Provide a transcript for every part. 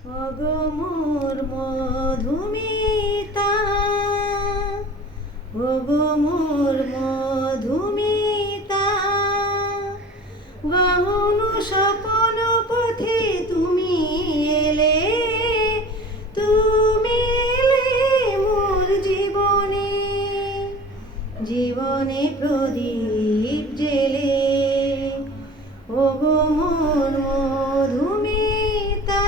ওগো মোর মধুমিতা, ওগো মোর মধুমিতা, গহন স্বপন পথে তুমি এলে, তুমি এলে মোর জীবনে, জীবনে প্রদীপ জেলে। ওগো মোর মধুমিতা,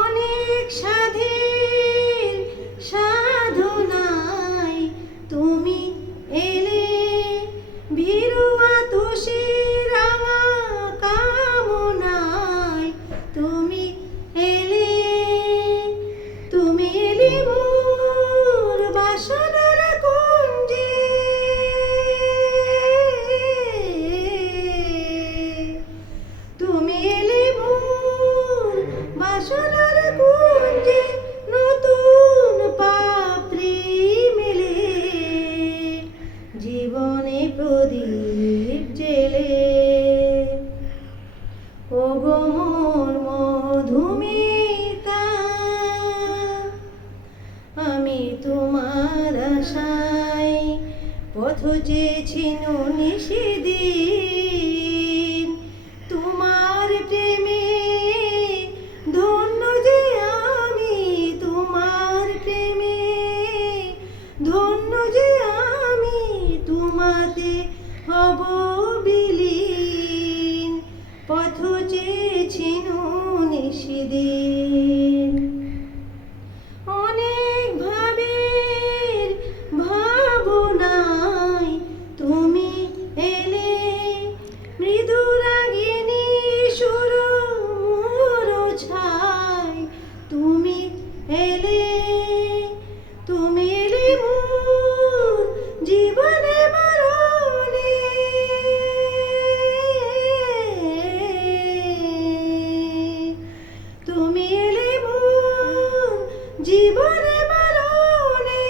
অনেক সাধের সাধনায় তুমি এলে, ভীরু আতশে রাঙা কামনায় তুমি এলে, তুমি এলে মোর বাসনার কুঞ্জে, তুমি এলে মোর বাসনার কুঞ্জে, নতুন পাত্রী মেলে, জীবনে প্রদীপ জেলে। ওগো মোর মধুমিতা, আমি তোমার আশায় পথ চেয়েছি নিশিদিন, তোমার প্রেমে ধন্য যে আমি, তোমার প্রেমে ধন্য যে আমি, তোমাতে হব বিলীন, পথ চেয়েছি নিশিদিন। অনেক ভাবের ভাবনায় তুমি এলে, মৃদু রাগিনী সুর মোর ছায় তুমি এলে, তুমি এলে মোর জীবনে মরণে, তুমি এলে মোর জীবনে মরণে,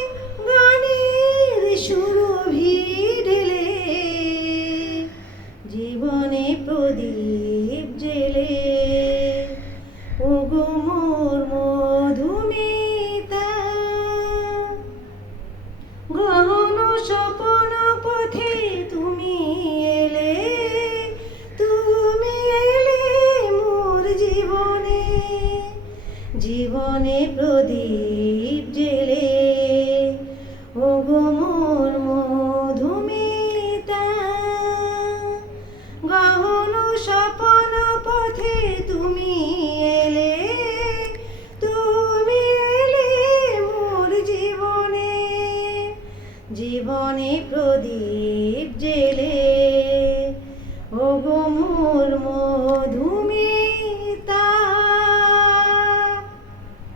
গানের সুরভি ঢেলে, জীবনে প্রদীপ জেলে। ওগো মোর মধুমিতা, গহন স্বপন পথে তুমি এলে, তুমি এলে মোর জীবনে, জীবনে প্রদীপ জেলে। ওগো মোর মধুমিতা, গহন স্বপন পথে তুমি এলে, তুমি এলে মোর জীবনে, জীবনে প্রদীপ জেলে। ওগো মোর মধু